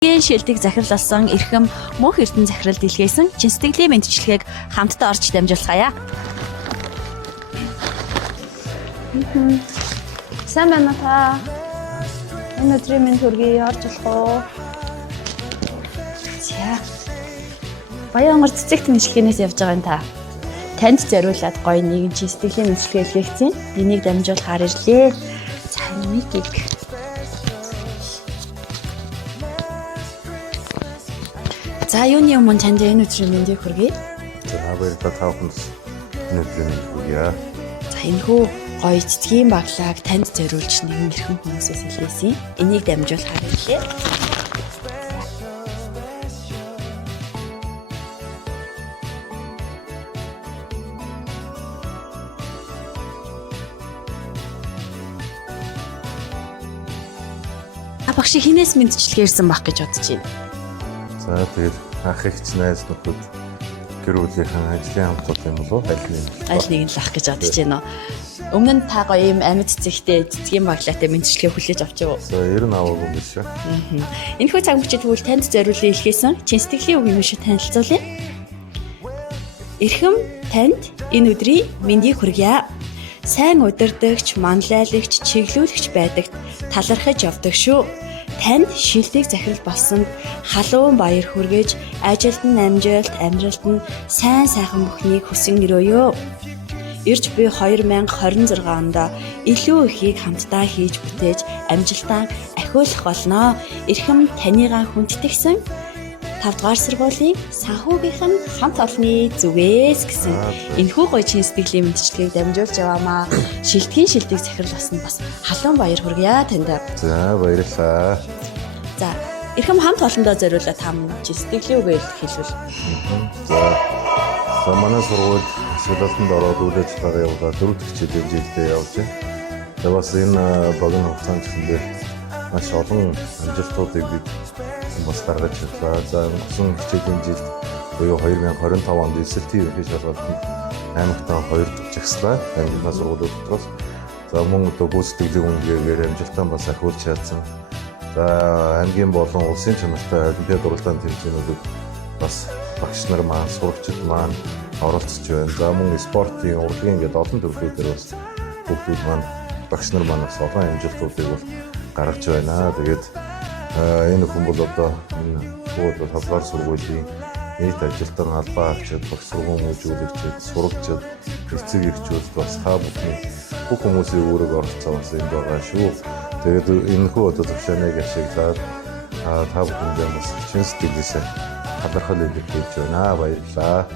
Шилдэг захирлалсан эрхэм мөнх эрдэнэ захирал дэлгээсэн чин сэтгэлийн мэдчилгээг хамтдаа орж дамжуулцгаая. Сайн байна та. Энэ өдрийн минь төргий орж болох уу? За. Баян онгор цэцэгт мэдчилгээнээс явж байгаа юм та. Танд зориулаад гоё нэгэн чин сэтгэлийн мэдчилгээ илгээгцэн. Энийг дамжуулахаар ирлээ. За нэмийг За юуны өмнө танд энэ өдрийн мэндийг хүргэе. За баярлалаа та бүхэнд энэ өдрийн мэндийг хүргье. За энэхүү гоё цэцгийн баглааг танд зориулж нэгэн эрхэм хүмүүсээс илгээсэн. Энийг дамжуулахаар ирлээ. Багш хинээс мэдчилгээрсэн баг гэж бодож байна. За тэгээд ах ихч найз нөхөд гэр бүлийнхэн ажлын хамтууд юм болов аль нэг нь л ах гэж бодож байна. Өмнө нь та гоё юм амьд цэцэгтэй цэцгийн баглаатай мэдчилгээ хүлээж авч юу? За ер нь аваагүй юм биш үү? Энэхүү цаг мөчид тэгвэл танд зориулсан илгээсэн чин сэтгэлийн үг юм шиг танилцуулъя. Эрхэм танд энэ өдрийн мэндийг хүргье. Сайн удирдагч, манлайлагч, чиглүүлэгч байдагт талархаж явдаг шүү. Танд шилдэг захирал болсон халуун баяр хүргэж, ажилд нь амжилт, амьдралд нь сайн сайхан бүхнийг хүсэн өрөөё. Ирж буй 2026 онд илүү ихийг хамтдаа хийж бүтээж, амжилтаа ахиулах болно. Эрхэм таныгаа хүндэтгсэн 5 дугаар сургуулийн санхүүгийнхэн хамт олонний зүгээс гэсэн энэхүү гоё чин сэтгэлийн мэдчилгээг дамжуулж яваамаа. Шилдэг захирал болсон бас халуун баяр хүргье танд. За баярлалаа. За эрхэм хамт олондоо зориулаад хам чин сэтгэлийн үгээр хэлвэл. За манай сургууль шилэлтэнд ороод үйл ажиллагаа явуулаад 4 дахь жилдээ явж байна. Тэгээ бас энэ богино хугацаанд дээр маш олон амжилтуудыг бид бас гаргаж ирлээ. За өнгөрсөн хичээлийн жилд буюу 2025 онд эсэлтийн ерөнхий шалгалтанд аймагтаа 2 дахь жагслаа. Аймгийн сургуулиуд дотроос. За мөн одоо гүйцэтгэлийн үнгээр амжилтаа бас ахиулж чадсан. За аймгийн болон улсын чанартай олимпиад уралдаан тэмцээнүүдэд бас багш нар маань, сурагчид маань оролцож байна. За мөн спортын, урлагийн гэдэг олон төрлүүдээр бас хүүхдүүд маань, багш нар маань бас олон амжилтуудыг бол гаргаж байна. Тэгээд энэ хүн бол одоо энэ шууд тавгаар сургуулийн нийт ажилтан албаа авчид, багш сургууль мужиулэгчид, сурагчид, эцэг эхчүүд бас та бүх хүмүүсийн үүрэг оролцоо бас энд байгаа шүү. Тэгээд энэхүү одоо төвшөнийг ашиглаад та бүхэндээ бас чин сэтгэлээсээ талархал илэрхийлж байна. Баярлалаа.